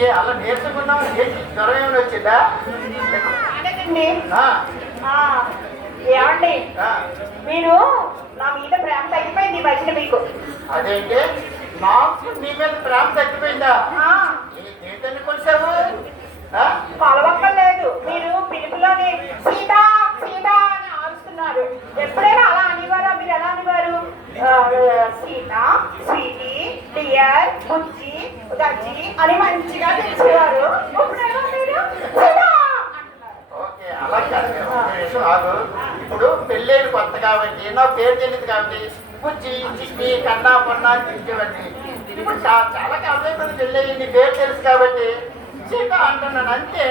ఏంటి అలా నేర్చుకున్నావు ఏంటి జ్వరం ఏమైనా వచ్చిందా? అడగండి. ఏమండి? మీరు నా మీద ప్రేమ తగ్గిపోయింది మధ్యన మీకు. అదేంటి? నాకు నీ మీద ప్రేమ తగ్గిపోయిందా? ఏంటని కొలిసావు? ఆ? కొలవక్కర్లేదు మీరు పిలుపులోని సీత సీత అని ఆరుస్తున్నారు. ఎప్పుడైనా అలా అనేవారా? మీరు ఎలా అనేవారు? ఆ, సీత డియర్ బుజ్జి దజ్జి అని మంచిగా ఆగు. ఇప్పుడు పెళ్ళైన కొత్త కాబట్టి నా పేరు తెలియదు కాబట్టి బుజ్జి చిట్టి కన్నా పొన్నా తిరిగేవాడిని ఇప్పుడు చాలా కాలం అయిపోయింది పెళ్ళయి నీ పేరు తెలుసు కాబట్టి సీత అంటున్నాను అంతే.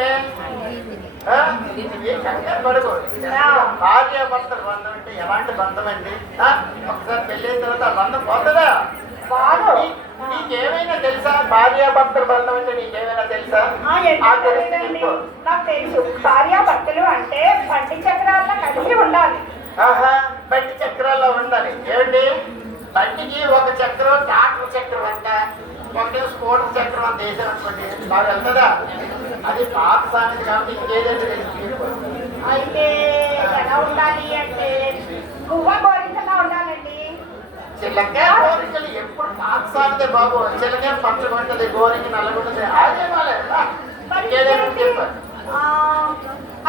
పడకు. భార్య భర్తల బంధం అంటే ఎలాంటి బంధం అండి? ఒకసారి పెళ్ళైన తర్వాత బంధం పోతుందా? నీకేమైనా తెలుసా? భార్య భర్తల బంధం అంటే నీకేమైనా తెలుసా. నాకు తెలుసు. భార్యాభర్తలు అంటే బండి చక్రాల్లో కలిసి ఉండాలి. ఆహా బండి చక్రాల్లో ఉండాలి. ఏమండి? బండికి ఒక చక్రం ట్రాక్టర్ చక్రం అంట. ఒకటి స్కూటర్ చక్రం అంత వేసాం అనుకోండి బాగా వెళ్తుందా? అది పాత సామెత కాబట్టి ఇంకేదైనా తెలుసు అయితే ఎలా ఉండాలి అంటే ఉండాలండి చిల్లక గోరికలు ఎప్పుడు పాత సాగితే బాబు చిల్లక పచ్చగుంటది గోరింక నల్లగుంటది అదే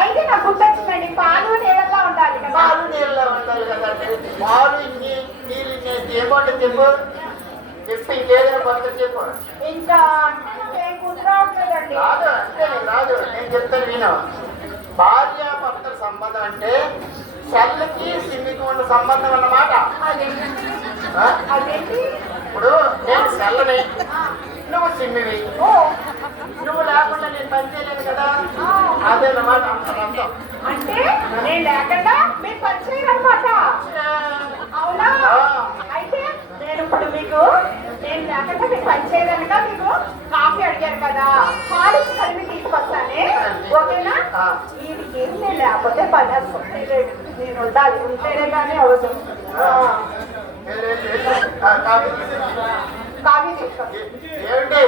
అయితే నాకు గుర్తొచ్చిందండి పాలు నీళ్ళలా ఉండాలి పాలు నీళ్ళ ఉండాలి కదండి పాలు ఇన్ని నీళ్ళు ఇన్ని ఏమంటే చెప్పు? చెప్పు ఇంకేదైనా కొత్త చెప్పు. ఇంకా రాదు అంటే నీకు రాదు నేను చెప్తాను విను. భార్య భర్తల సంబంధం అంటే చల్లకి సిమ్మికి ఉన్న సంబంధం అన్నమాట. ఇప్పుడు నేను చల్లని నువ్వు సిమ్మివి నువ్వు లేకుండా నేను పని చేయలేను కదా? అంత అర్థం. అంటే నేను లేకుండా మీరు పరిచయం అనమాట అవునా? అయితే నేను ఇప్పుడు మీకు నేను లేకుండా మీకు పని చేయగలగా మీకు? కాఫీ అడిగారు కదా. పాలిసి కలిపి తీసుకొస్తానే? ఓకేనా? వీడికి ఏం నేను లేకపోతే పని. నేను ఉండాలి. ఉంటేనే కానీ అవసరం కాఫీ తీసుకొస్తాను ఏమిటి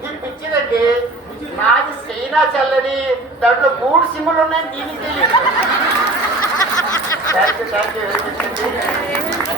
ఇది పిచ్చిదండి చైనా చల్లని? దాంట్లో మూడు సిమ్ములు ఉన్నాయి దీనికి తెలియదు థ్యాంక్ యూ థ్యాంక్ యూ